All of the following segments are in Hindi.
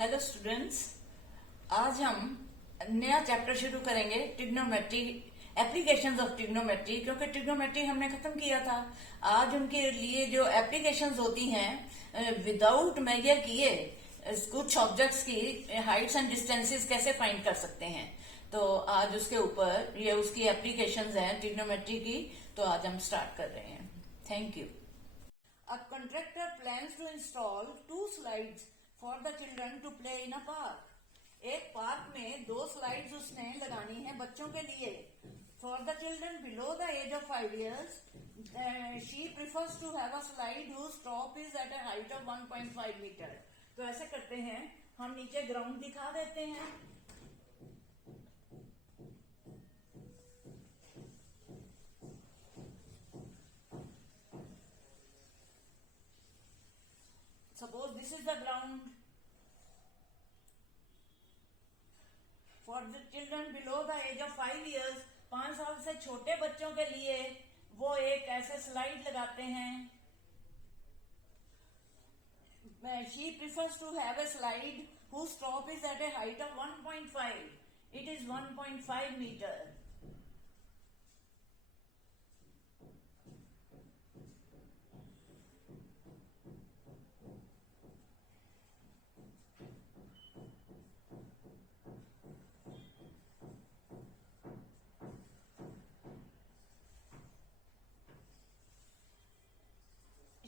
हेलो स्टूडेंट्स, आज हम नया चैप्टर शुरू करेंगे ट्रिग्नोमेट्री, एप्लीकेशंस ऑफ ट्रिग्नोमेट्री। क्योंकि ट्रिग्नोमेट्री हमने खत्म किया था। आज उनके लिए जो एप्लीकेशंस होती हैं विदाउट मेजर किए कुछ ऑब्जेक्ट्स की हाइट्स एंड डिस्टेंसेस कैसे फाइंड कर सकते हैं, तो आज उसके ऊपर ये उसकी एप्लीकेशंस हैं ट्रिग्नोमेट्री की। तो आज हम स्टार्ट कर रहे हैं। Thank you. A contractor plans to install 2 slides for the children to play in a park. एक पार्क में 2 स्लाइड्स उसने लगानी है बच्चों के लिए। For the children below the age of 5 years, she prefers to have a slide whose top is at a height of 1.5 meter. तो ऐसे करते हैं, हम नीचे ग्राउंड दिखा देते हैं। Suppose this is the ground. For the children below the age of 5 years, 5 साल से छोटे बच्चों के लिए वो एक ऐसे स्लाइड लगाते हैं। She prefers to have a slide whose top is at a height of 1.5. It is 1.5 meter.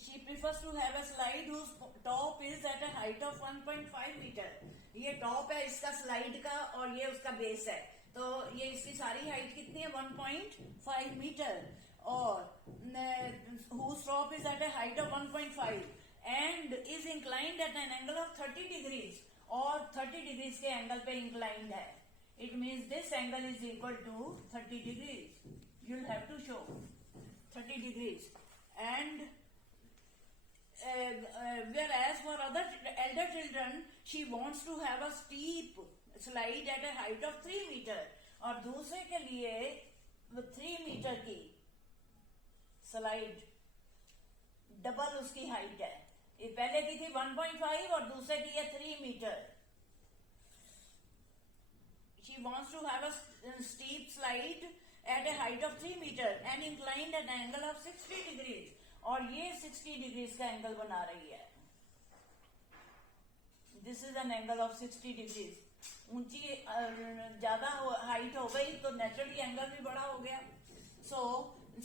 She prefers to have a slide whose top is at a height of 1.5 meter. ये टॉप है इसका स्लाइड का और ये उसका बेस है, तो ये इसकी सारी हाइट कितनी है? 1.5 मीटर। और whose top is at a height of 1.5 and is inclined at an angle of 30 degrees और 30 degrees के एंगल पे inclined है। It means this angle is equal to 30 degrees. You'll have to show 30 degrees. And whereas for elder children, she wants to have a steep slide at a height of 3 meter. और दूसरे के लिए 3 मीटर की स्लाइड डबल उसकी हाइट है। ये पहले की थी 1.5 और दूसरे की है 3 metre. She wants to have a steep slide at a height of 3 meter and inclined at an angle of 60 degrees. और ये 60 डिग्रीज का एंगल बना रही है। This is an angle of 60 degrees. ऊंची ज्यादा हाइट हो गई तो नेचुरली एंगल भी बड़ा हो गया। सो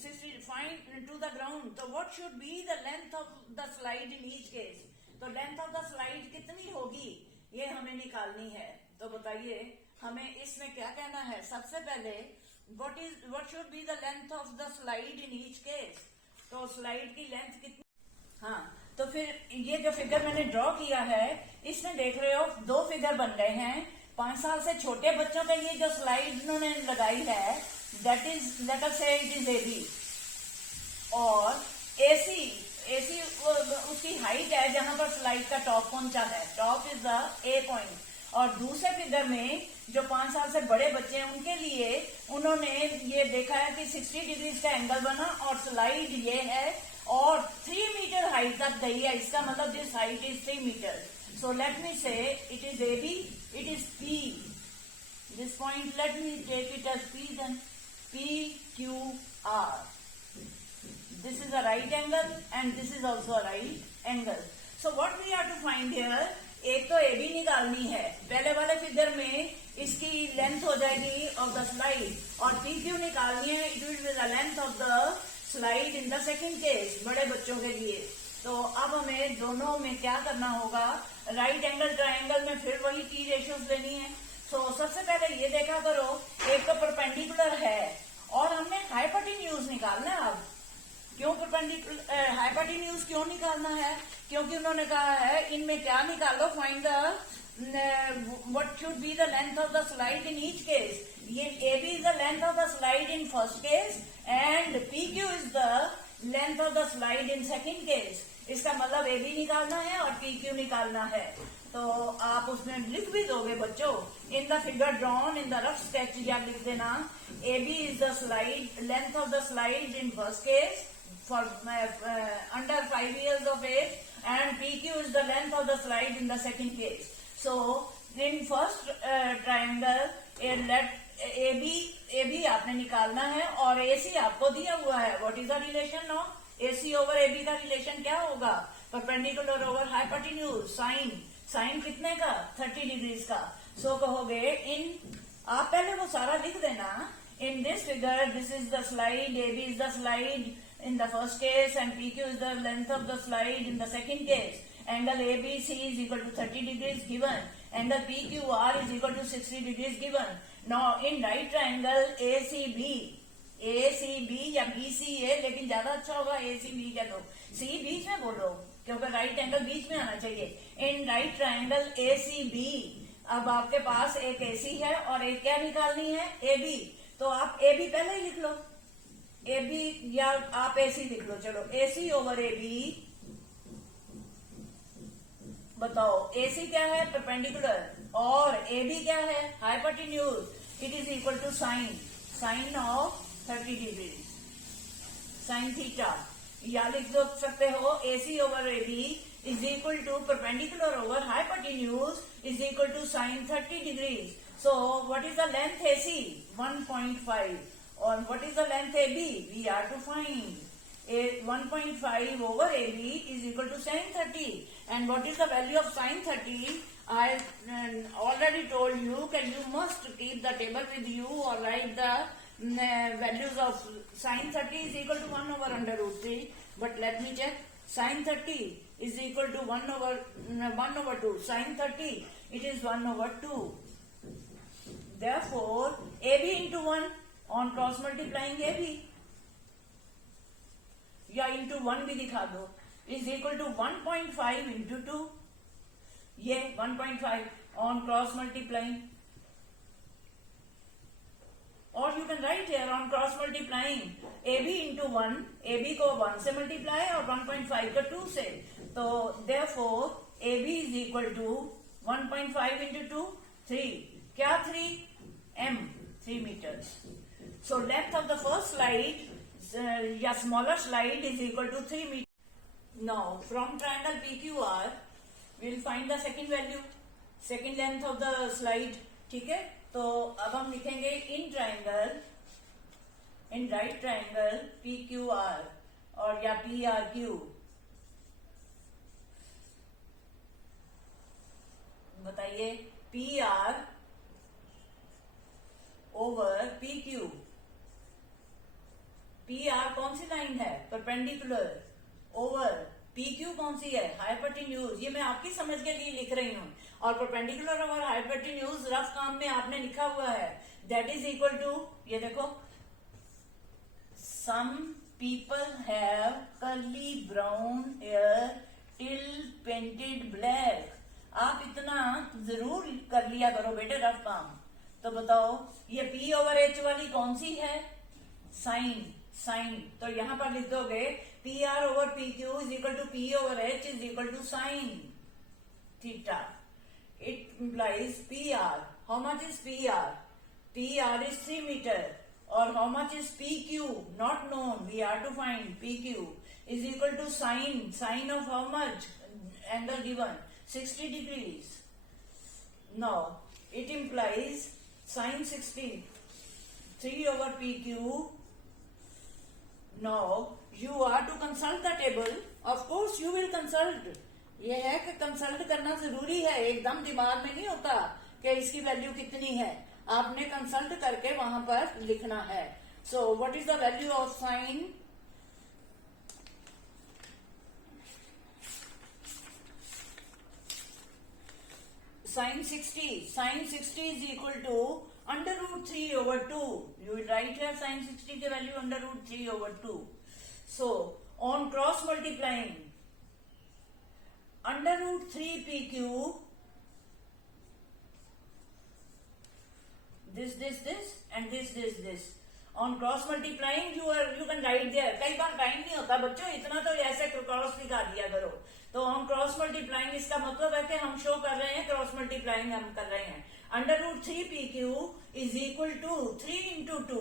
60 फाइंड टू द ग्राउंड। तो what should be the length of the slide in each case. तो लेंथ ऑफ द स्लाइड कितनी होगी ये हमें निकालनी है। तो बताइए हमें इसमें क्या कहना है। सबसे पहले what should be the length of the slide in each case. तो स्लाइड की लेंथ कितनी? हाँ, तो फिर ये जो फिगर मैंने ड्रॉ किया है इसमें देख रहे हो 2 फिगर बन गए हैं। 5 साल से छोटे बच्चों के लिए जो स्लाइड उन्होंने लगाई है that is late us say it is AB. और एसी उसकी हाइट है जहां पर स्लाइड का टॉप पहुंचा है। Top is the A point. और दूसरे फिगर में जो 5 साल से बड़े बच्चे हैं उनके लिए उन्होंने ये देखा है कि 60 डिग्रीज का एंगल बना और स्लाइड ये है और 3 मीटर हाइट तक गई है। इसका मतलब this height is 3 metre. So let me say it is A B, it is P. This point let me take it as P, then P Q R. This is a right angle and this is also a right angle. So what we are to find here, एक तो ए बी निकालनी है। पहले वाले फिगर में इसकी लेंथ हो जाएगी ऑफ द स्लाइड और पी क्यू निकालनी है। It will be the length of the slide in the second case, बड़े बच्चों के लिए। तो अब हमें दोनों में क्या करना होगा, राइट एंगल ट्राइंगल में फिर वही की रेशियोज लेनी है। तो सबसे पहले ये देखा करो, एक तो परपेंडिकुलर है और हमने हाइपोटेन्यूज निकालना है। अब क्यों परपेंडिकुलर हाइपोटेन्यूज क्यों निकालना है? क्योंकि उन्होंने कहा है इनमें क्या निकालो, find the what should be the length of the slide in each case. ये AB is the length of the slide in first case and PQ is the length of the slide in second case. इसका मतलब AB निकालना है और PQ निकालना है। तो आप उसमें लिख भी दोगे बच्चों, in the figure drawn in the rough sketch या लिख देना AB is the slide length of the slide in first case for under 5 years of age and PQ is the length of the slide in the second case. So in first triangle A B आपने निकालना है और ए सी आपको दिया हुआ है. What is the relation now? A C over A B का रिलेशन क्या होगा? Perpendicular over hypotenuse. साइन कितने का? 30 डिग्रीज का. सो कहोगे इन, आप पहले वो सारा लिख देना. In this figure this is the slide, A B is the slide in the first case and PQ is the length of the slide in the second case. Angle ABC is equal to 30 degrees given. Angle PQR is equal to 60 degrees given. Now in right triangle ACB या BCA, लेकिन ज्यादा अच्छा होगा ACB कह दो. C बीच में बोलो क्योंकि राइट एंगल बीच में आना चाहिए. इन राइट ट्राइंगल ACB अब आपके पास एक AC है और एक क्या निकालनी है? AB. तो आप AB पहले ही लिख लो, ए बी, या आप एसी लिख लो. चलो एसी ओवर ए बी. बताओ एसी क्या है? परपेंडिकुलर. और ए बी क्या है? Hypotenuse. It is equal to sine of 30 degree, sine theta. या लिख दो सकते हो AC over A B is equal to perpendicular over hypotenuse is equal to sine 30 degrees. So what is the length AC? 1.5. और what is the length AB? We are to find. 1.5 over AB is equal to sin 30. And what is the value of sin 30? I already told you that you must keep the table with you or write the values of sin 30 is equal to 1 over under root 3. But let me check. Sin 30 is equal to 1 over 2. Sin 30, it is 1 over 2. Therefore, AB into 1 on cross multiplying AB या into 1 भी दिखा दो, is equal to 1.5 into 2. ये 1.5 on cross multiplying. Or you can write here on cross multiplying AB into 1. AB को 1 से multiply और 1.5 को 2 से. तो therefore AB is equal to 1.5 into 2, 3. क्या 3? M, 3 meters. So length of the first slide, smaller slide is equal to 3 meters. Now from triangle PQR, we will find the second value, second length of the slide. ठीक है? तो अब हम लिखेंगे in right triangle PQR और या PRQ. बताइए PR ओवर PQ. PR कौन सी लाइन है? परपेंडिकुलर. ओवर PQ कौन सी है? हाइपोटेन्यूज. ये मैं आपकी समझ के लिए लिख रही हूँ. और परपेंडिकुलर ओवर हाइपोटेन्यूज रफ काम में आपने लिखा हुआ है. दैट इज इक्वल टू, ये देखो, some people have curly brown hair till painted black. आप इतना जरूर कर लिया करो बेटे रफ काम. तो बताओ ये P ओवर H वाली कौन सी है? साइन. तो यहां पर लिख दोगे PR over PQ is equal to P over H is equal to sine theta. It implies PR. How much is PR? PR is 3 meter. और how much is PQ? Not known. We are to find PQ is equal to sine of how much? Angle given 60 degrees. Now it implies sin 60, 3 over PQ. Now you are to consult the table. Of course you will consult. ये है कि कंसल्ट करना जरूरी है. एकदम दिमाग में नहीं होता कि इसकी वैल्यू कितनी है. आपने कंसल्ट करके वहां पर लिखना है. सो what is the value of sine? Sin 60 is equal to under root 3 over 2. You will write here sin 60 की value under root 3 over 2. So on cross multiplying under root 3 PQ, this and this. On cross multiplying you can write there. कई बार टाइम नहीं होता बच्चों, इतना तो ऐसे क्रॉस दिखा दिया करो. तो ऑन क्रॉस मल्टीप्लाइंग इसका मतलब है कि हम शो कर रहे हैं क्रॉस मल्टीप्लाइंग हम कर रहे हैं. Under root 3 PQ is equal to 3 into 2.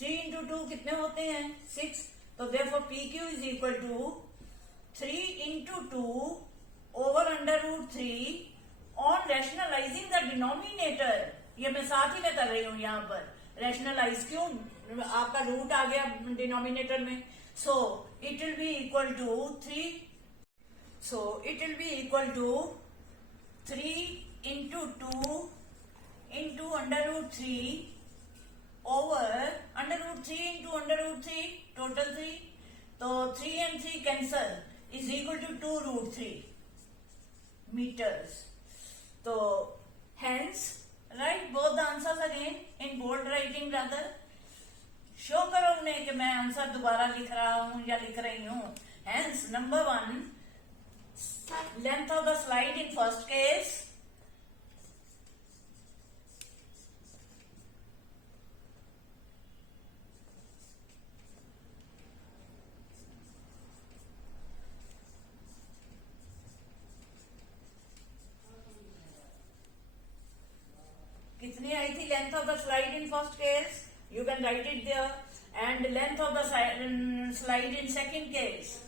3 into 2 कितने होते हैं? 6. तो therefore PQ is equal to 3 into 2 over under root 3 on rationalising the denominator, ये मैं साथ ही में कर रही हूं यहाँ पर, रैशनलाइज क्यों, आपका रूट आ गया डिनोमिनेटर में, so it will be equal to 3, so it will be equal to 3 into 2 into under root 3 over under root 3 into under root 3 total 3, so 3 and 3 cancel is equal to 2 root 3 meters. So hence write both the answers again in bold writing rather. Show करो उन्हें कि मैं आंसर दोबारा लिख रहा हूं या लिख रही हूं. Hence number 1, length of the slide in first case कितनी आई थी length of the slide in first case, you can write it there, and length of the slide in second case.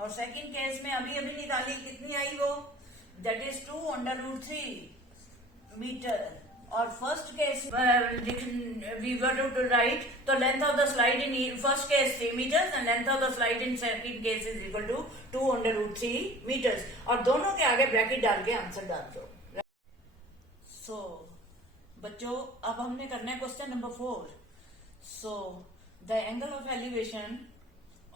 और सेकंड केस में अभी अभी निकाली, कितनी आई वो, that is 2 under root 3 metre. और first case we were to write, तो length of the slide in first case 3 metres and length of the slide in second case is equal to 2 under root 3 metres. और दोनों के आगे ब्रैकेट डाल के आंसर डाल दो. सो बच्चों, अब हमने करना है question number 4. So the angle of elevation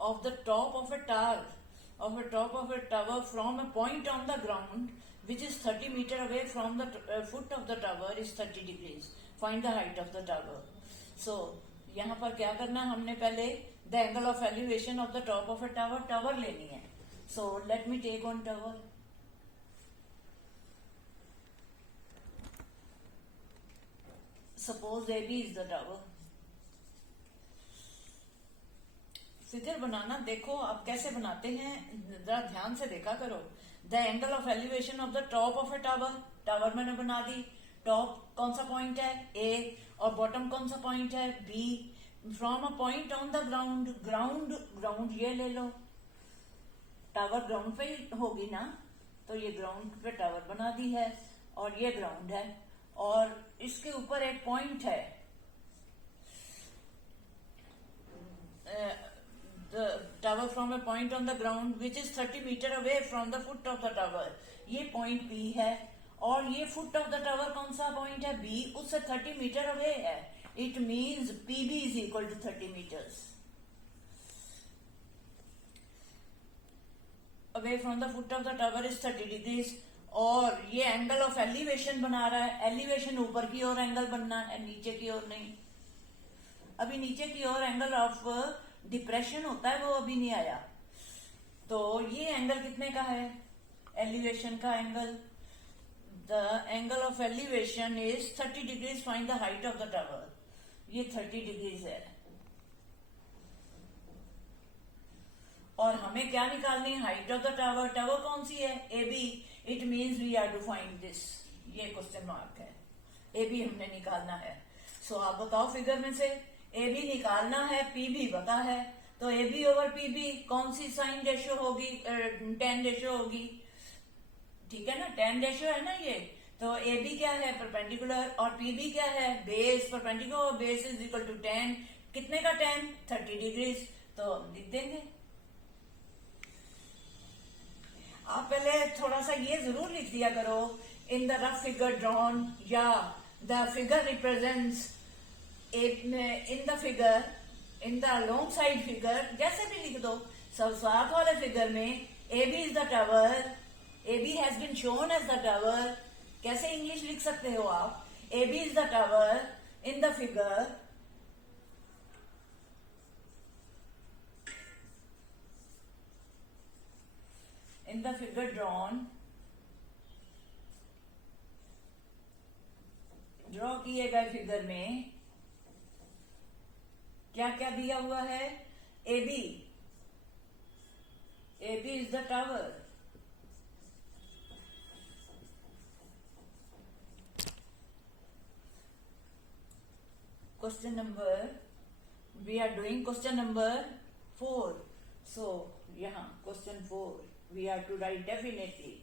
of the top of a tower from a point on the ground which is 30 meter away from the foot of the tower is 30 degrees. Find the height of the tower. So यहाँ पर क्या करना, हमने पहले the angle of elevation of the top of a tower लेनी है. So let me take on tower. Suppose AB is the tower. Figure बनाना देखो आप कैसे बनाते हैं, जरा ध्यान से देखा करो. The angle of elevation of the top of A tower, tower मैंने बना दी. टॉप कौन सा पॉइंट है, ए, और बॉटम कौन सा पॉइंट है, B. From a point on the ground, ground ये ले लो, टावर ग्राउंड पे ही होगी ना, तो ये ग्राउंड पे टावर बना दी है और ये ग्राउंड है और इसके ऊपर एक पॉइंट है. The tower from a point on the ground which is 30 meter away from the foot of the tower. ये point B है और ये foot of the tower कौन सा point है, B, उससे 30 meter away है. It means PB is equal to 30 meters. Away from the foot of the tower is 30 degrees. और ये एंगल ऑफ एलिवेशन बना रहा है. एलिवेशन ऊपर की ओर एंगल बनना है, नीचे की ओर नहीं. अभी नीचे की ओर एंगल ऑफ डिप्रेशन होता है, वो अभी नहीं आया. तो ये एंगल कितने का है, एलिवेशन का angle. The angle of elevation is 30 degrees. Find the height of the tower. ये 30 डिग्रीज है और हमें क्या निकालनी है, height of the tower. Tower कौन सी है, A B. It means we are to find this. ये क्वेश्चन मार्क है, ए बी हमने निकालना है. सो आप बताओ फिगर में से ए बी निकालना है, पी बी पता है, तो A B over P B कौन सी साइन रेशियो होगी, 10 रेशियो होगी. ठीक है ना, 10 रेशियो है ना ये. तो ए बी क्या है, परपेंडिकुलर, और पी बी क्या है, base. Perpendicular base is equal to 10. कितने का 10, 30 डिग्रीज. तो लिख देंगे. आप पहले थोड़ा सा ये जरूर लिख दिया करो, in the rough figure drawn, या the figure represents in the figure, in the long side figure, जैसे भी लिख दो. सब साथ वाले फिगर में AB is the tower, AB has been shown as the tower. कैसे इंग्लिश लिख सकते हो आप, AB is the tower in the figure. In the figure drawn, draw किए गए फिगर में क्या क्या दिया हुआ है, AB. AB is the tower. question number, we are doing question number 4. So, यहाँ question 4, we have to write definitely.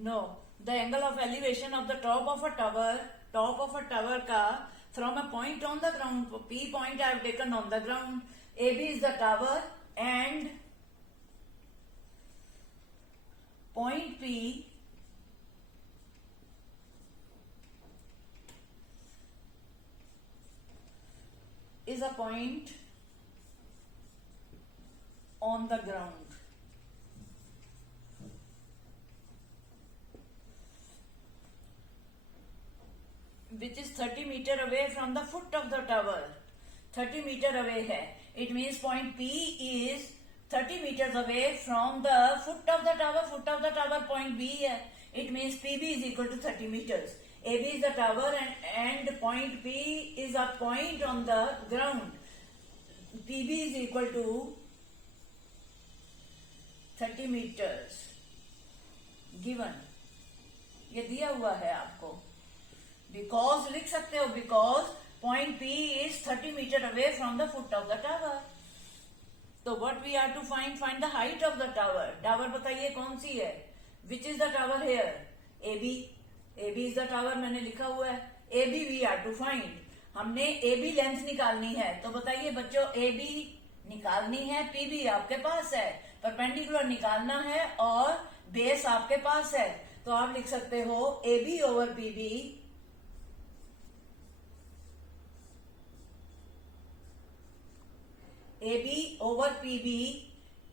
No, the angle of elevation of the top of a tower का from a point on the ground, P point I have taken on the ground, AB is the tower and point P is a point on the ground. Which is 30 meter away from the foot of the tower. 30 meter away है. It means point P is 30 meters away from the foot of the tower. Foot of the tower point B है. It means PB is equal to 30 meters. AB is the tower and point P is a point on the ground. PB is equal to 30 meters. Given. ये दिया हुआ है आपको. Because लिख सकते हो because point P is 30 meter away from the foot of the tower. So what we have to find the height of the tower. Tower बताइए कौन सी है? Which is the tower here? AB. AB is the tower मैंने लिखा हुआ है. AB we have to find. हमने AB लेंथ निकालनी है. तो बताइए बच्चों AB निकालनी है. PB आपके पास है. परपेंडिकुलर निकालना है और बेस आपके पास है. तो आप लिख सकते हो AB over PB AB over PB,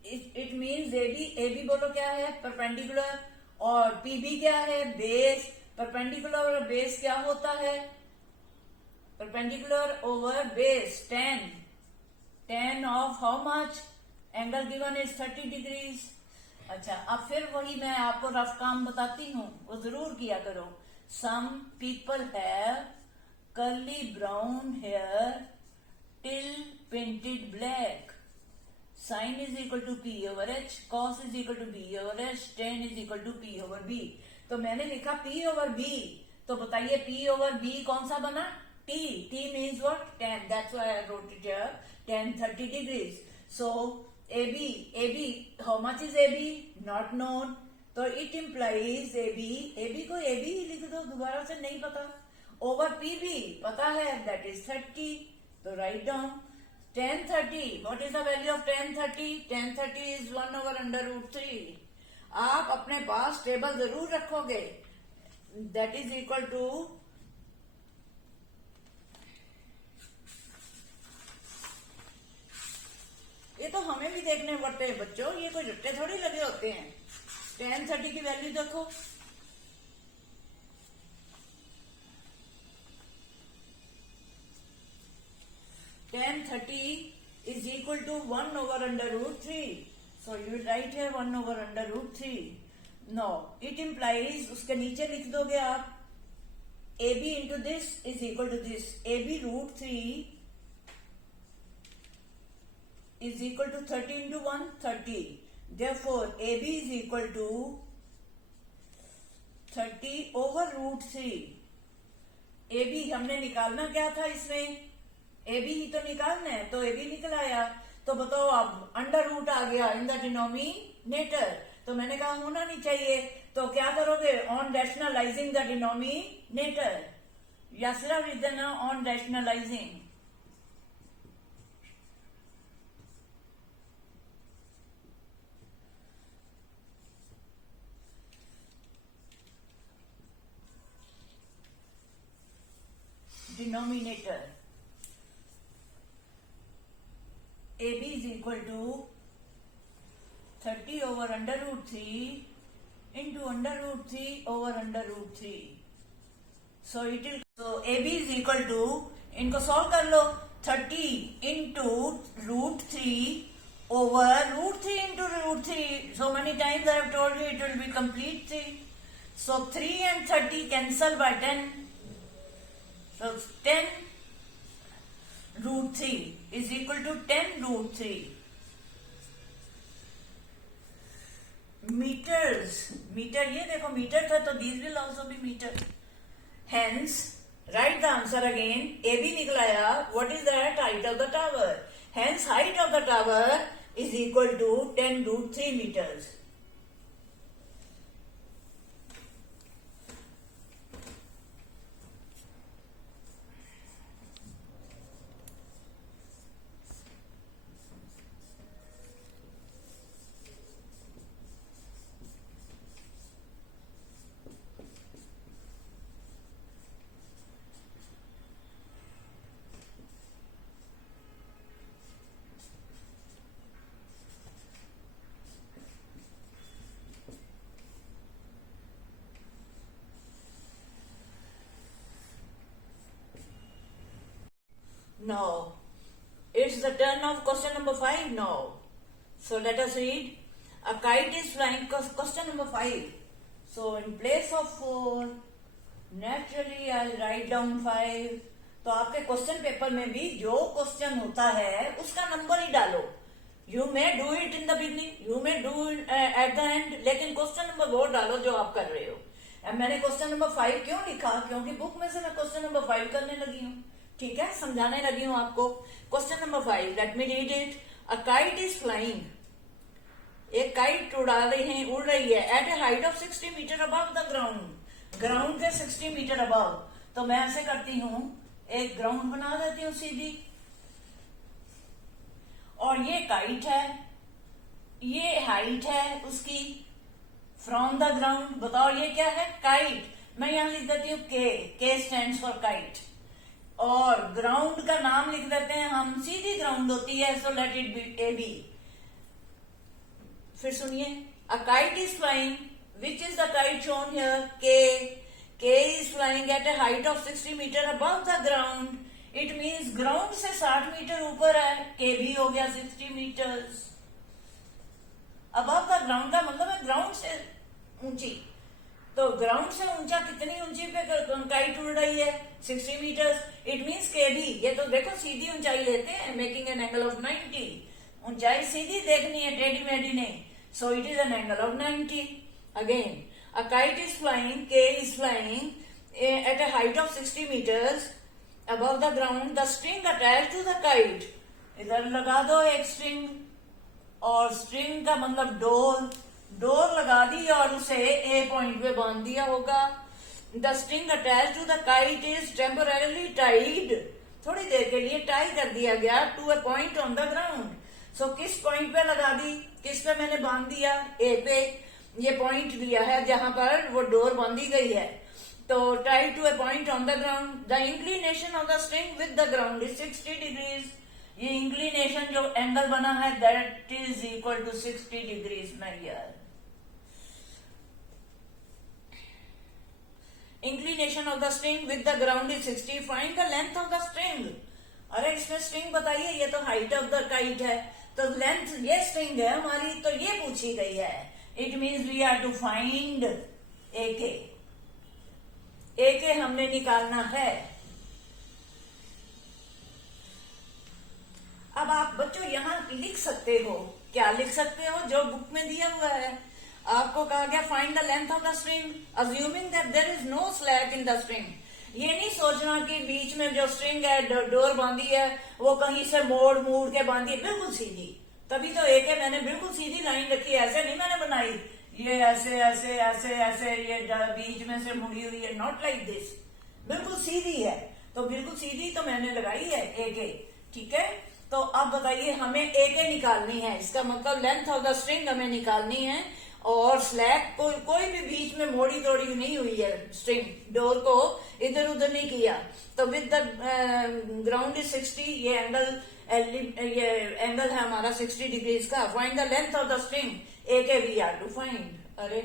it means AB बोलो क्या है? परपेंडिकुलर. और PB क्या है? बेस. परपेंडिकुलर और बेस क्या होता है? Perpendicular over base 10. 10 of how much? Angle given is 30 degrees. अच्छा, अब फिर वही मैं आपको रफ काम बताती हूँ, वो जरूर किया करो. Some people have curly brown hair till painted black. Sin is equal to P over H, cos is equal to B over H, tan is equal to P over B. तो मैंने लिखा P over B. तो बताइए P over B कौन सा बना? T. T means what? Tan. That's why I wrote it here. Tan 30 degrees. So AB, how much is AB? Not known. तो it implies AB को AB ही लिख दो, दोबारा से नहीं पता. Over PB पता है, that is 30. तो write down tan 30. What is the value of tan 30? Tan 30 is 1 over under root 3. आप अपने पास टेबल जरूर रखोगे. That is equal to ये तो हमें भी देखने पड़ते हैं बच्चों, ये कोई रट्टे थोड़ी लगे होते हैं. tan 30 की वैल्यू देखो. tan 30 is equal to 1 over under root 3. So you will write here 1 over under root 3. Now it implies, उसके नीचे लिख दोगे आप AB into this is equal to this. AB root 3 is equal to 30 into 1, 30. Therefore AB is equal to 30 over root 3. AB हमने निकालना क्या था इसमें? AB ही तो निकालना है, तो AB निकल आया. तो बताओ अब अंडर रूट आ गया इन द डिनोमिनेटर. तो मैंने कहा होना नहीं चाहिए. तो क्या करोगे? On rationalising the denominator. यासरा विद देना on rationalising. Denominator AB is equal to 30 over under root 3 into under root 3 over under root 3. So it will, so AB is equal to, इनको solve कर लो. 30 into root 3 over root 3 into root 3. So many times I have told you it will be complete 3. So 3 and 30 cancel by 10. So 10 root 3 is equal to 10 root 3. Meters. Meter, ये देखो meter था तो these will also be meter. Hence Write the answer again. AB निकल आया. What is that height of the tower? Hence height of the tower is equal to 10 root 3 meters. No. It's the turn of question number 5 now. So let us read. A kite is flying, question number 5. So in place of 4, naturally I'll write down 5. तो आपके क्वेश्चन पेपर में भी जो क्वेश्चन होता है उसका नंबर ही डालो. You may do it in the beginning, you may do at the end, लेकिन क्वेश्चन नंबर वो डालो जो आप कर रहे हो. मैंने क्वेश्चन नंबर 5 क्यों लिखा? क्योंकि बुक में से मैं क्वेश्चन नंबर 5 करने लगी हूँ. ठीक है, समझाने लगी हूं आपको. Question number 5, let me read it. A kite is flying. एक काइट उड़ रही है at a height of 60 metre above the ground. Ground के 60 मीटर अबव. तो मैं ऐसे करती हूं, एक ग्राउंड बना देती हूं सीधी, और ये काइट है, ये हाइट है उसकी फ्रॉम द ग्राउंड. बताओ ये क्या है? काइट. मैं यहां लिख देती हूं के स्टैंड्स फॉर काइट. और ग्राउंड का नाम लिख देते हैं हम, सीधी ग्राउंड होती है, so let it be A B. फिर सुनिए. A kite is flying. Which is the kite shown here? K is flying at a height of 60 metre above the ground. It means ground से 60 मीटर ऊपर है. के भी हो गया 60 मीटर्स. अबव द ग्राउंड का मतलब है ग्राउंड से ऊंची. तो ग्राउंड से ऊंचा कितनी ऊंची पे काइट उड़ रही है? 60 मीटर्स. इट मीन्स के भी. ये तो देखो सीधी ऊंचाई लेते हैं, मेकिंग एन एंगल ऑफ 90. ऊंचाई सीधी देखनी है, टेढ़ी मेढ़ी नहीं. So it is an angle of 90. Again, a kite is flying. K is flying at a height of 60 metres above the ground. The string attach to the kite. इधर लगा दो एक स्ट्रिंग, और स्ट्रिंग का मतलब डोर लगा दी और उसे ए पॉइंट पे बांध दिया होगा. The string attach to the kite is temporarily tied. थोड़ी देर के लिए टाई कर दिया गया to a point on the ground. So किस पॉइंट पे लगा दी? किस पे मैंने बांध दिया? ए पे. ये पॉइंट दिया है जहां पर वो डोर बांधी गई है. तो tie to a point on the ground. The inclination of the string with the ground is 60 degrees. ये इंक्लिनेशन जो एंगल बना है that is equal to 60 degrees. मैं यार inclination of the string with the ground is 60. Find the length of the string. अरे इसमें स्ट्रिंग बताइए, ये तो हाइट ऑफ द काइट है, तो लेंथ ये स्ट्रिंग है हमारी, तो ये पूछी गई है. It means we are to find A K हमने निकालना है. अब आप बच्चों यहां लिख सकते हो. क्या लिख सकते हो? जो बुक में दिया हुआ है. आपको कहा गया find the length of the string, assuming that there is no slack in the string. ये नहीं सोचना कि बीच में जो स्ट्रिंग है, डोर बांधी है, वो कहीं से मोड़ के बांधी है. बिल्कुल सीधी. तभी तो एक है, मैंने बिल्कुल सीधी लाइन रखी है, ऐसे नहीं मैंने बनाई ये ऐसे ऐसे ऐसे ऐसे ये बीच में से मुड़ी हुई है. Not like this. बिल्कुल सीधी है. तो बिल्कुल सीधी तो मैंने लगाई है ए. ठीक है. तो अब बताइए हमें ए निकालनी है. इसका मतलब लेंथ ऑफ द स्ट्रिंग हमें निकालनी है. और स्लैक कोई भी बीच में मोड़ी तोड़ी नहीं हुई है. स्ट्रिंग डोर को इधर उधर नहीं किया. तो विद द ग्राउंड इज 60. ये एंगल है हमारा 60 डिग्रीज का. Find the length of the string ए के वी आर टू फाइंड. अरे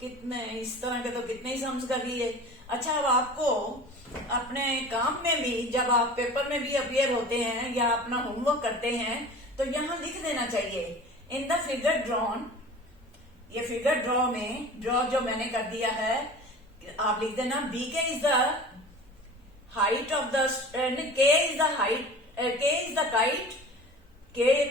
कितने इस तरह के तो कितने ही सम्स कर लिए. अच्छा, अब आपको अपने काम में भी, जब आप पेपर में भी अपियर होते हैं या अपना होमवर्क करते हैं, तो यहां लिख देना चाहिए इन द फिगर ड्रॉन. ये फिगर ड्रॉ जो मैंने कर दिया है, आप लिख देना B K is the height of the K is the height K is the kite.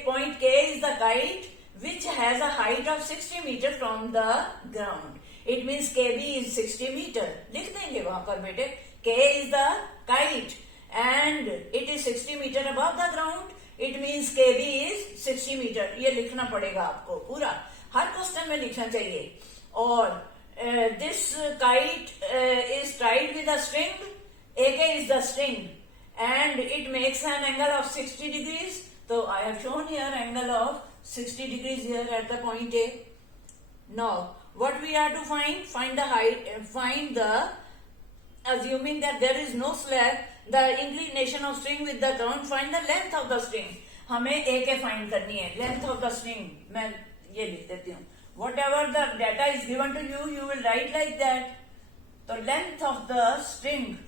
Point K is the kite which has a height of 60 metre from the ground. It means K B is 60 metre. लिख देंगे वहां पर बेटे K is the kite and it is 60 meter above the ground. It means KB is 60 meter. ये लिखना पड़ेगा आपको पूरा, हर क्वेश्चन में लिखना चाहिए. और this kite is tied with a string. AK is the string and it makes an angle of 60 degrees. So I have shown here angle of 60 degrees here at the point A. Now what we are to find? Find the height, find the, assuming that there is no slack, the inclination of string with the ground, find the length of the string. हमें A के find करनी है, length of the string. मैं ये लिख देती हूँ. Whatever the data is given to you, you will write like that. So length of the string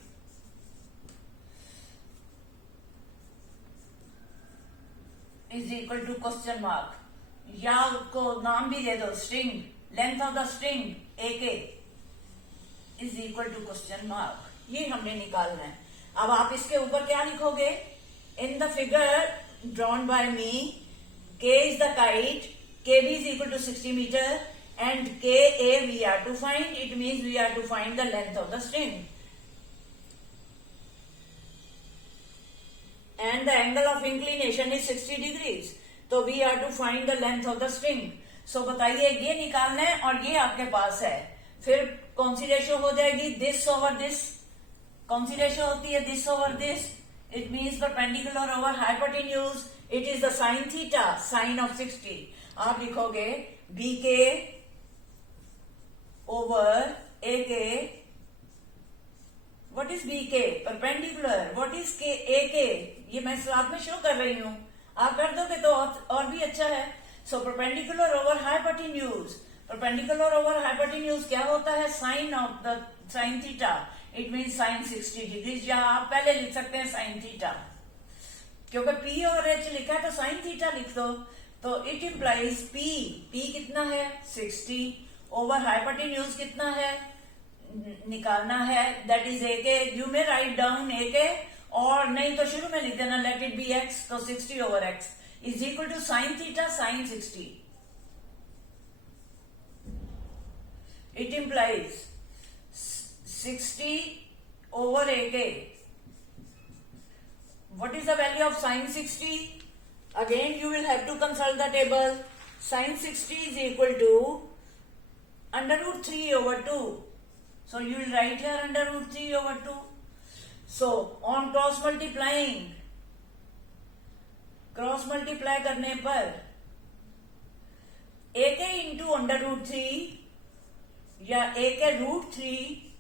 is equal to question mark. या उसको नाम भी दे दो, string. Length of the string AK is equal to question mark. ये हमने निकालना है. अब आप इसके ऊपर क्या लिखोगे? In the figure drawn by me, K is the kite, KB is equal to 60 meter and KA we are to find. It means we are to find the length of the string. And the angle of inclination is 60 degrees. So we are to find the length of the string. So बताइए ये निकालना है और ये आपके पास है. फिर कौन सी रेशो हो जाएगी? This over this. कौन सी रेशो होती है? This over this. It means perpendicular over hypotenuse. It is the sin theta, sin of 60. आप लिखोगे BK over AK. What is BK? Perpendicular. What is AK? ये मैं साथ में शो कर रही हूँ. आप कर दोगे तो और भी अच्छा है. So perpendicular over hypotenuse. Perpendicular over hypotenuse क्या होता है? Sin of the sin theta. It means sin 60 degrees. या आप पहले लिख सकते हैं sin theta. क्योंकि P और H लिखा है तो sin theta लिख दो. तो it implies P कितना है? 60 over hypotenuse कितना है? निकालना है. That is AK. You may write down AK और नहीं तो शुरू में लिख देना let it be X. तो 60 over X is equal to sin theta sin 60. It implies 60 over AK. What is the value of sin 60? Again you will have to consult the table. Sin 60 is equal to under root 3 over 2. So you will write here under root 3 over 2. So on cross multiply करने पर AK into under root 3 या AK root 3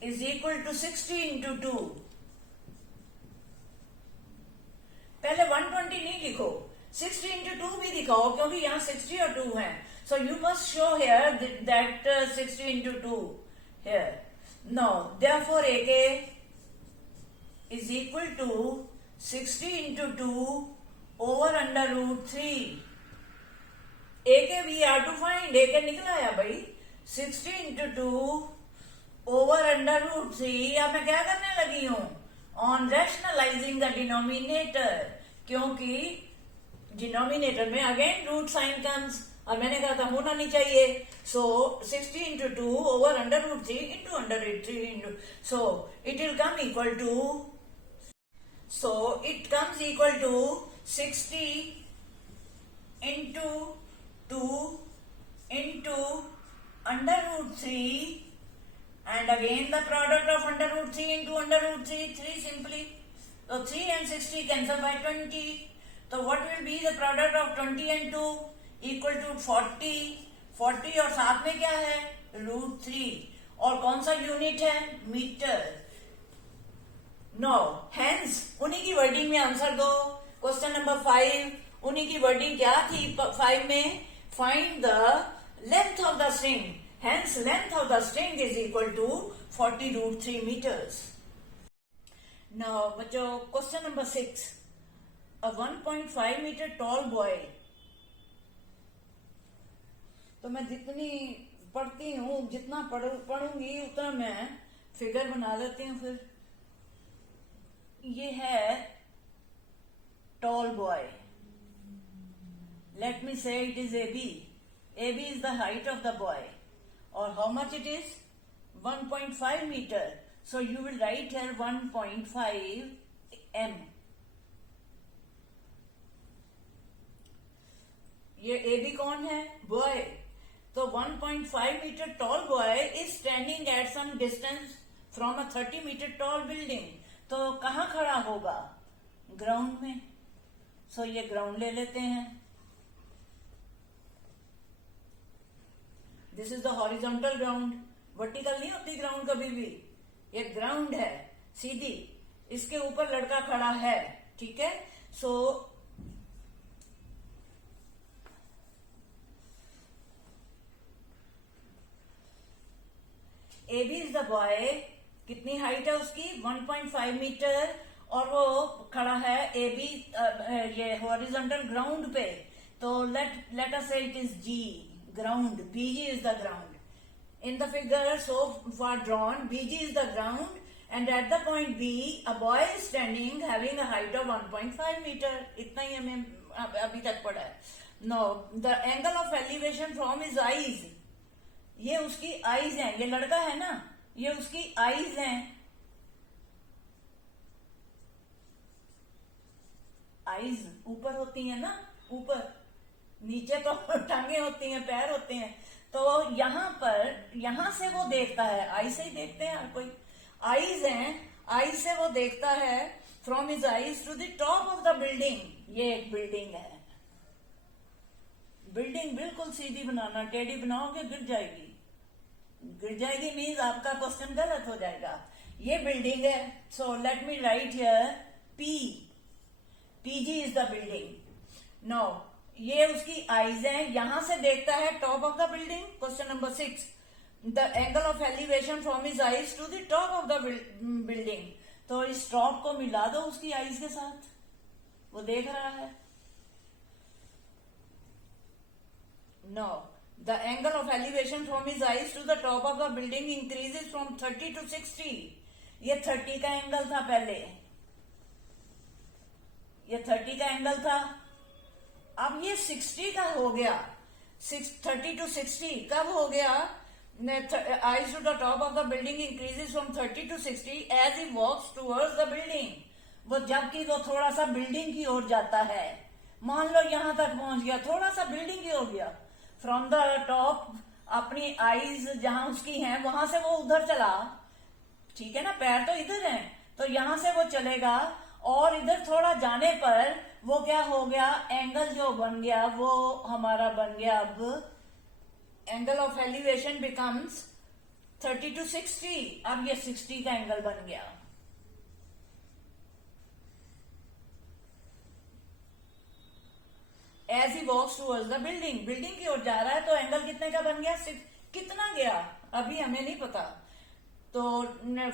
is equal to 60 into 2. पहले 120 नहीं लिखो, 60 into 2 भी दिखाओ क्योंकि यहाँ 60 और 2 है. So you must show here that 60 into 2 here. Now therefore AK is equal to 60 into 2 over under root 3. AK we are to find. AK निकला है भाई. 60 into 2 over under root 3. अब मैं क्या करने लगी हूँ? On rationalizing the denominator. क्योंकि denominator में again root sign comes. और मैंने कहा था होना नहीं चाहिए. So 60 into 2 over under root 3 into under root 3 into. So it will come equal to. So it comes equal to 60 into 2 into under root 3 and again the product of under root 3 into under root 3 simply. So 3 and 60 cancel by 20. So what will be the product of 20 and 2? Equal to 40. 40 और साथ में क्या है? root 3. और कौन सा यूनिट है? मीटर. नो हेंस उन्हीं की वर्डिंग में आंसर दो. क्वेश्चन नंबर 5 उन्हीं की वर्डिंग क्या थी 5 में? Find the length of the string. Hence length of the string is equal to 40 root 3 meters. Now बच्चों question number 6. A 1.5 meter tall boy. तो मैं जितनी पढ़ती हूँ जितना पढ़ूंगी उतना मैं फिगर बना लेती हूँ. फिर ये है tall boy. Let me say it is AB. AB is the height of the boy. और how much it is? 1.5 meter. So you will write here 1.5 m. ये ए बी कौन है? बॉय. तो 1.5 meter tall boy is standing at some distance from a 30 meter tall building. तो कहाँ खड़ा होगा? ग्राउंड में. सो ये ग्राउंड ले लेते हैं. This is the horizontal ground. Vertical नहीं होती ग्राउंड कभी भी. ये ग्राउंड है सीधी. इसके ऊपर लड़का खड़ा है. ठीक है. So A B is the boy. कितनी हाइट है उसकी? 1.5 मीटर. और वो खड़ा है ए बी ये हॉरिजॉन्टल ग्राउंड पे. तो let us say it is G. Ground. BG is the ground. In the figure so far drawn, BG is the ground, and at the point B, a boy is standing having a height of 1.5 meter. इतना ही हमें अभी तक पढ़ा है. Now, the angle of elevation from his eyes. ये उसकी eyes हैं. ये लड़का है ना, ये उसकी eyes हैं. eyes ऊपर होती हैं ना, ऊपर. नीचे तो टांगे होती हैं, पैर होते हैं. तो यहां पर, यहां से वो देखता है. आई से ही देखते हैं हर कोई. आईज हैं. आई से वो देखता है from his eyes to the top of the building. ये एक बिल्डिंग है. बिल्डिंग बिल्कुल सीधी बनाना. टेढ़ी बनाओगे गिर जाएगी. गिर जाएगी मीन्स आपका क्वेश्चन गलत हो जाएगा. ये बिल्डिंग है. So let me write here P. PG is the building. No, ये उसकी आईज हैं. यहां से देखता है top of the building. Question number 6. The angle of elevation from his eyes to the top of the building. तो इस टॉप को मिला दो उसकी आईज के साथ. वो देख रहा है. No, the angle of elevation from his eyes to the top of the building increases from 30 to 60. ये 30 का एंगल था पहले. ये 30 का एंगल था. अब ये 60 का हो गया. 30 to 60 कब हो गया? Eyes to the top of the building increases from 30 to 60 as he walks towards the building. वो जबकि वो थोड़ा सा बिल्डिंग की ओर जाता है. मान लो यहां तक पहुंच गया, थोड़ा सा बिल्डिंग की ओर गया. फ्रॉम द टॉप अपनी आईज जहां उसकी हैं वहां से वो उधर चला. ठीक है ना, पैर तो इधर हैं. तो यहां से वो चलेगा और इधर थोड़ा जाने पर वो क्या हो गया? एंगल जो बन गया वो हमारा बन गया. अब angle of elevation becomes 30 to 60. अब ये 60 का एंगल बन गया. As he walks towards the building. Building की ओर जा रहा है तो एंगल कितने का बन गया? 6. कितना गया अभी हमें नहीं पता. तो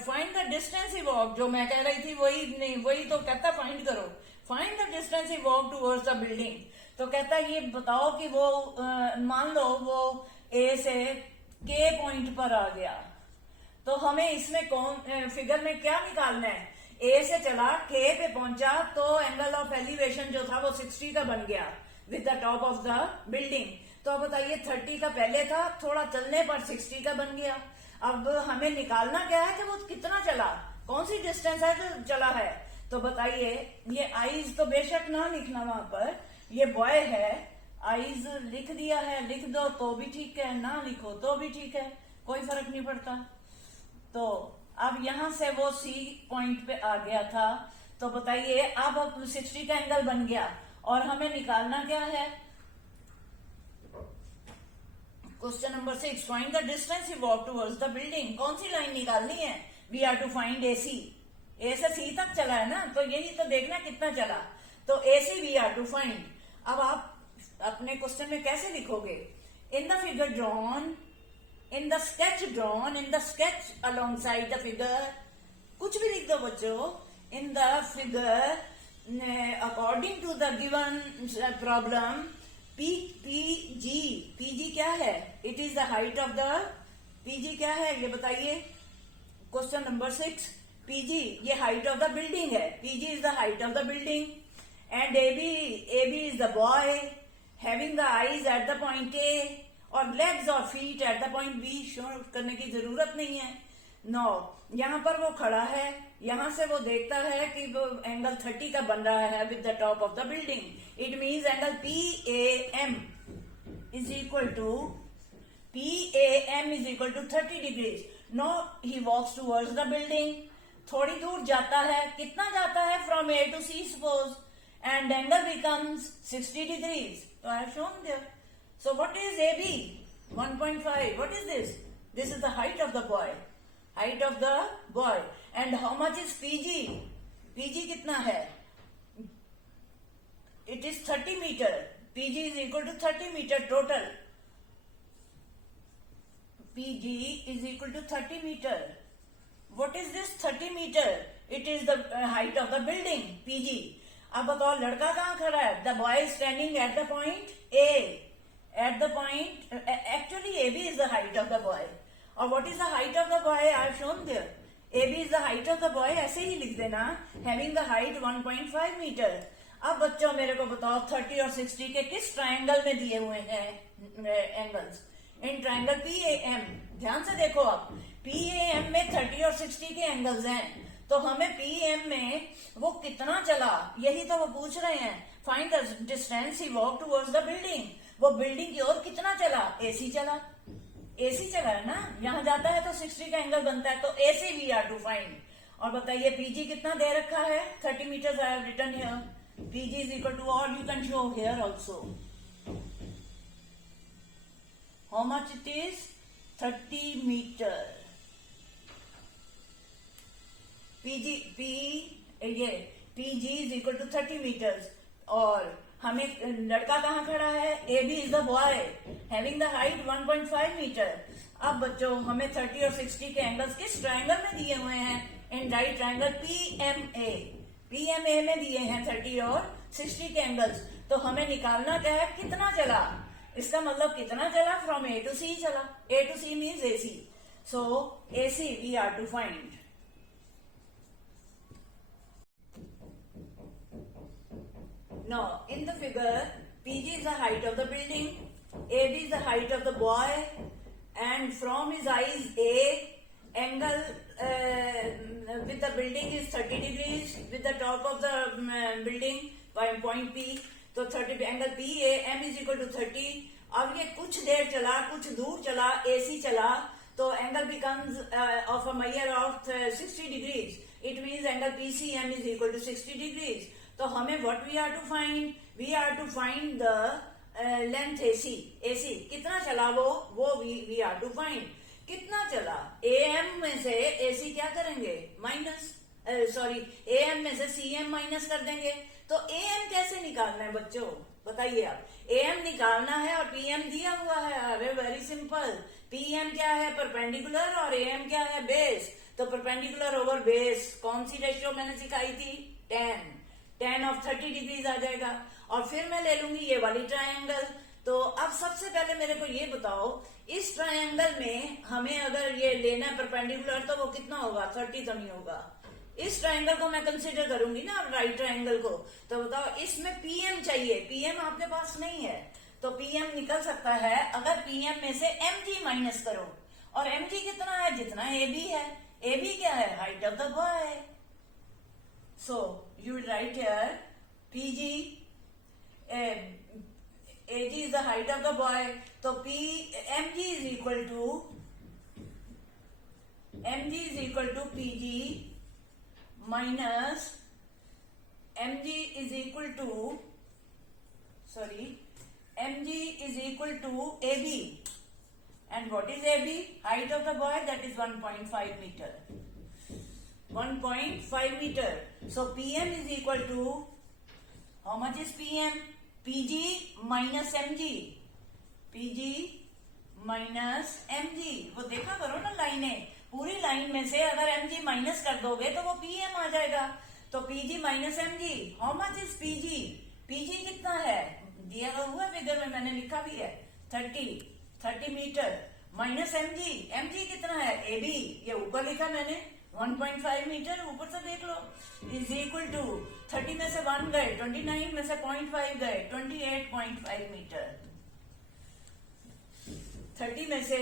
find the distance he walk. जो मैं कह रही थी वही नहीं, वही तो कहता फाइंड करो. Find the distance he walk towards the building. तो कहता ये बताओ कि वो मान लो वो ए से के पॉइंट पर आ गया. तो हमें इसमें कौन फिगर में क्या निकालना है? ए से चला, के पे पहुंचा, तो एंगल ऑफ एलिवेशन जो था वो 60 का बन गया with the top of the building. तो अब बताइए 30 का पहले था, थोड़ा चलने पर 60 का बन गया. अब हमें निकालना क्या है कि वो कितना चला, कौन सी डिस्टेंस है जो चला है. तो बताइए, ये आईज तो बेशक ना लिखना वहां पर. ये बॉय है, आईज लिख दिया है. लिख दो तो भी ठीक है, ना लिखो तो भी ठीक है, कोई फर्क नहीं पड़ता. तो अब यहां से वो सी पॉइंट पे आ गया था. तो बताइए अब 60 का एंगल बन गया और हमें निकालना क्या है? Question number 6. Find the distance he walk towards the building. कौन सी लाइन निकालनी है? We are to find AC. A से सी तक चला है ना, तो यही तो देखना कितना चला. तो AC we are to find. अब आप अपने क्वेश्चन में कैसे लिखोगे? In the figure drawn, in the sketch drawn, in the sketch along side the figure. कुछ भी लिख दो बच्चों. In the figure according to the given problem PG क्या है? It is the height of the. PG क्या है ये बताइए. Question number 6. पीजी ये हाइट ऑफ द बिल्डिंग है. PG is the height of the building. And AB is the boy having the eyes at the point A और लेग्स और feet at the point B. Show करने की जरूरत नहीं है. नो यहाँ पर वो खड़ा है, यहाँ से वो देखता है कि वो एंगल 30 का बन रहा है with the top of the building. It means angle PAM is equal to 30 degrees. No he walks towards the building, थोड़ी दूर जाता है, कितना जाता है, from A to C suppose, and angle becomes 60 degrees. तो I have shown there. So what is AB? 1.5. What is this? This is the height of the boy. Height of the boy. And how much is PG? PG कितना है? It is 30 meter. PG is equal to 30 meter total. PG is equal to 30 meter. What is this 30 meter? It is the height of the building, PG. अब बताओ लड़का कहाँ खड़ा है? The boy is standing at the point A. At the point, actually AB is the height of the boy. Or what is the height of the boy? I have shown there. AB is the height of the boy. ऐसे ही लिख देना, having the height 1.5 meter. अब बच्चों मेरे को बताओ 30 और 60 के किस ट्रायंगल में दिए हुए हैं एंगल्स? In triangle PAM। ध्यान से देखो आप, PAM में 30 और 60 के एंगल्स हैं, तो हमें PM में वो कितना चला, यही तो वो पूछ रहे हैं। Find the distance he walk towards the building. वो बिल्डिंग की ओर कितना चला? AC चला। AC चला है ना, यहां जाता है तो 60 का एंगल बनता है, तो AC we are to find. और बताइए PG कितना दे रखा है? 30 metres I have written here. PG is equal to, और you can show here also how much it is, 30 metre. PG is equal to 30 metres. और हमें लड़का कहाँ खड़ा है? AB is the boy, having the height 1.5 metre. अब बच्चों हमें 30 और 60 के एंगल्स किस ट्रायंगल में दिए हुए हैं? In right triangle PMA। PMA में दिए हैं 30 और 60 के एंगल्स। तो हमें निकालना क्या है, कितना चला? इसका मतलब कितना चला? फ्रॉम A to C चला। A to C means AC। So AC we are to find. Now, in the figure, PG is the height of the building, AB is the height of the boy, and from his eyes A, angle with the building is 30 degrees, with the top of the building by point P, तो 30 angle PAM is equal to 30। अब ये कुछ देर चला, कुछ दूर चला, AC चला, तो angle becomes of a measure of 60 degrees. It means angle PCM is equal to 60 degrees. तो हमें what we are to find? We are to find the length AC. AC कितना चला वो we are to find. कितना चला? AM में से AC क्या करेंगे? माइनस, सॉरी AM में से CM माइनस कर देंगे। तो AM कैसे निकालना है बच्चों? बताइए आप। AM निकालना है और PM दिया हुआ है। अरे वेरी सिंपल। PM क्या है? परपेंडिकुलर, और AM क्या है? बेस। तो परपेंडिकुलर ओवर बेस कौन सी रेशियो मैंने सिखाई थी? 10 ऑफ 30 डिग्रीज आ जाएगा। और फिर मैं ले लूंगी ये वाली ट्रायंगल। तो अब सबसे पहले मेरे को ये बताओ, इस ट्रायंगल में हमें अगर ये लेना है परपेंडिकुलर, तो वो कितना होगा? 30 तो नहीं होगा। इस ट्रायंगल को मैं कंसिडर करूंगी ना, राइट ट्रायंगल को। तो बताओ इसमें PM चाहिए, PM आपके पास नहीं है, तो PM निकल सकता है अगर PM में से MG माइनस करो। और MG कितना है? जितना AB है। AB क्या है? Height of the boy. So you will write here PG, AG is the height of the boy. So MG is equal to PG minus MG is equal to AB. And what is AB? Height of the boy, that is 1.5 meter. 1.5 meter. So PM is equal to, how much is PM? PG minus MG. PG minus MG। वो देखा करो ना लाइनें, पूरी लाइन में से अगर MG माइनस कर दोगे तो वो PM आ जाएगा। तो PG minus MG। How much is PG? PG कितना है? दिया हुआ फिगर में मैंने लिखा भी है, 30 मीटर माइनस MG। MG कितना है? AB। ये ऊपर लिखा मैंने 1.5 मीटर, ऊपर से देख लो। इज इक्वल टू 30 में से 1 गए, 29 में से 0.5 गए, 28.5 मीटर। 30 में से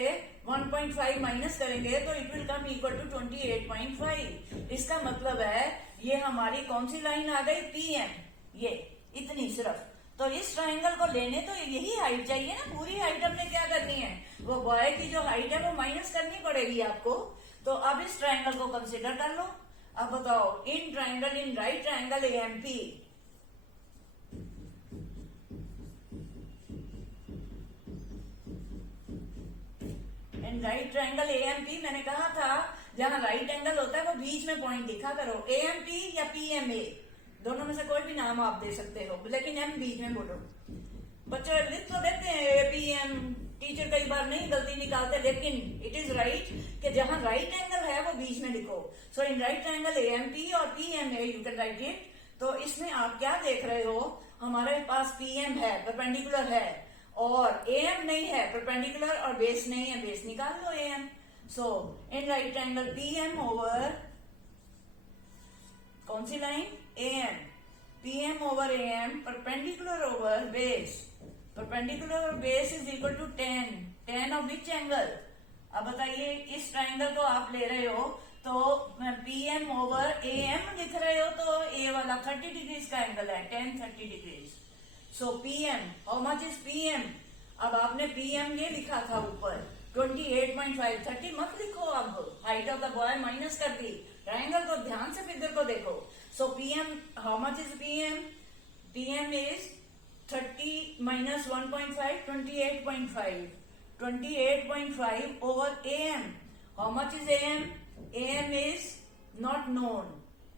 1.5 माइनस करेंगे तो it will come equal to 28.5। इसका मतलब है ये हमारी कौन सी लाइन आ गई, PM, ये इतनी सिर्फ। तो इस ट्राइंगल को लेने तो यही हाइट चाहिए ना, पूरी हाइट हमने क्या करनी है, वो बॉय की जो हाइट है वो माइनस करनी पड़ेगी आपको। तो अब इस ट्राइंगल को कंसिडर कर लो। अब बताओ, in triangle, in right triangle AMP, in right triangle AMP, मैंने कहा था जहां राइट एंगल होता है वो बीच में पॉइंट दिखा करो, AMP या PMA, दोनों में से कोई भी नाम आप दे सकते हो, लेकिन M बीच में बोलो। बच्चे लिख तो देते हैं PM, टीचर कई बार नहीं गलती निकालते, लेकिन इट इज राइट कि जहां राइट एंगल है वो बीच में लिखो। सो इन राइट ट्राइंगल AMP और PMA you can write it. तो इसमें आप क्या देख रहे हो, हमारे पास PM है, परपेंडिकुलर है, और AM नहीं है, परपेंडिकुलर और बेस नहीं है, बेस निकाल लो AM। So in right triangle PM over कौन सी line, AM, PM over AM, perpendicular over base, perpendicular और base is equal to 10, 10 of which angle. अब बताइए, इस ट्राइंगल को आप ले रहे हो तो PM ओवर AM लिख रहे हो, तो A वाला 30 डिग्रीज का एंगल है, 10 30 degrees. So PM, how much is PM? अब आपने PM ये लिखा था ऊपर 28.5, 30 मत लिखो, अब height of the boy minus कर दी। ट्राइंगल को ध्यान से फिगर को देखो। सो PM, how much is PM? PM is 30 minus 1.5, 28.5, 28.5 over AM. How much is AM? AM is not known.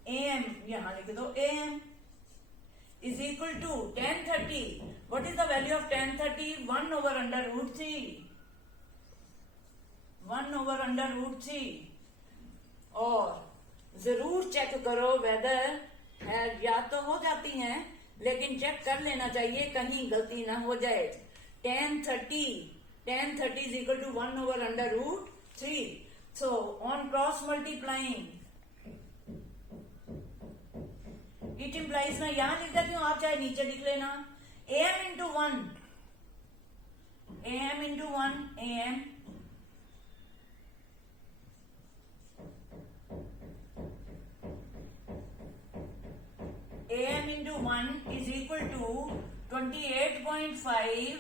AM, यहां लिख दो, AM is equal to tan 30. What is the value of tan 30? 1 over under root 3. 1 over under root 3. और जरूर चेक करो वेदर है, या तो हो जाती हैं, लेकिन चेक कर लेना चाहिए कहीं गलती ना हो जाए। tan 30 is equal to 1 over under root 3. So on cross multiplying, it implies, मैं यहां लिख देती हूँ, आप चाहे नीचे लिख लेना, AM into 1, AM into 1, AM AM into 1 is equal to 28.5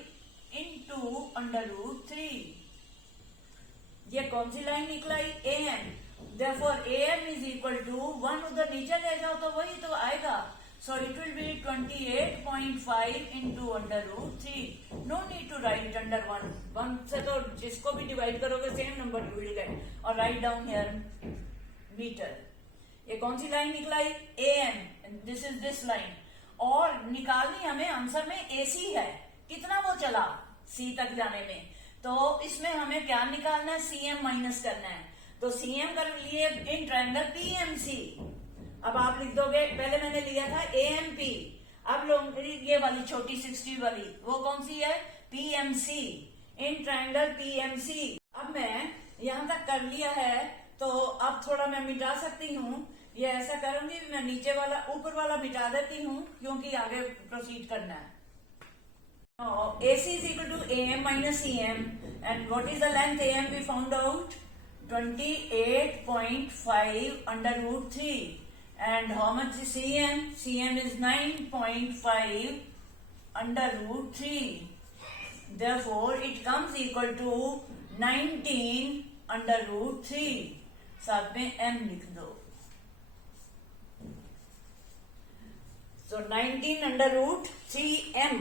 into under root 3. ये कौन सी लाइन निकलाई, AM। Therefore AM is equal to 1, उधर नीचे ले जाओ तो वही तो आएगा। So it will be 28.5 into under root 3. No need to write under 1. 1 से तो जिसको भी डिवाइड करोगे same number you will get. और write down here meter. ये कौन सी लाइन निकलाई, AM, this is this line. और निकालनी हमें आंसर में AC है, कितना वो चला C तक जाने में, तो इसमें हमें क्या निकालना है, CM माइनस करना है। तो CM कर लिए इन ट्रायंगल PMC। अब आप लिख दोगे, पहले मैंने लिया था AMP, अब लोग ये वाली छोटी 60 वाली वो कौन सी है, PMC, इन ट्रायंगल PMC। अब मैं यहां तक कर लिया है, तो अब थोड़ा मैं मिटा सकती हूँ, ये ऐसा करूंगी, मैं नीचे वाला ऊपर वाला मिटा देती हूँ क्योंकि आगे प्रोसीड करना है। AC is equal to AM minus EM, and what is the length AM we found out? 28.5 under root 3. And how much is CM? CM is 9.5 under root 3. Therefore, it comes equal to 19 under root 3. साथ में M लिख दो। So 19 under root 3M.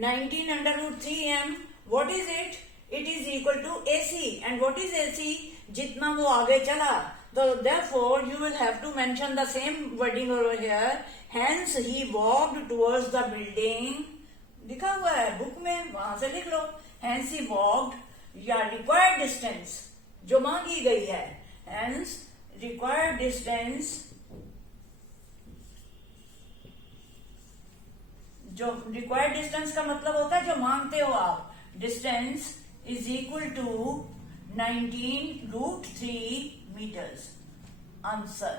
19 under root 3M. What is it? It is equal to AC. And what is AC? जितना वो आगे चला. So therefore you will have to mention the same wording over here. Hence he walked towards the building. लिखा हुआ है बुक में, वहां से लिख लो। Hence he walked या required distance जो मांगी गई है। Hence required distance, जो required distance का मतलब होता है जो मांगते हो आप, distance is equal to 19 root 3 meters. Answer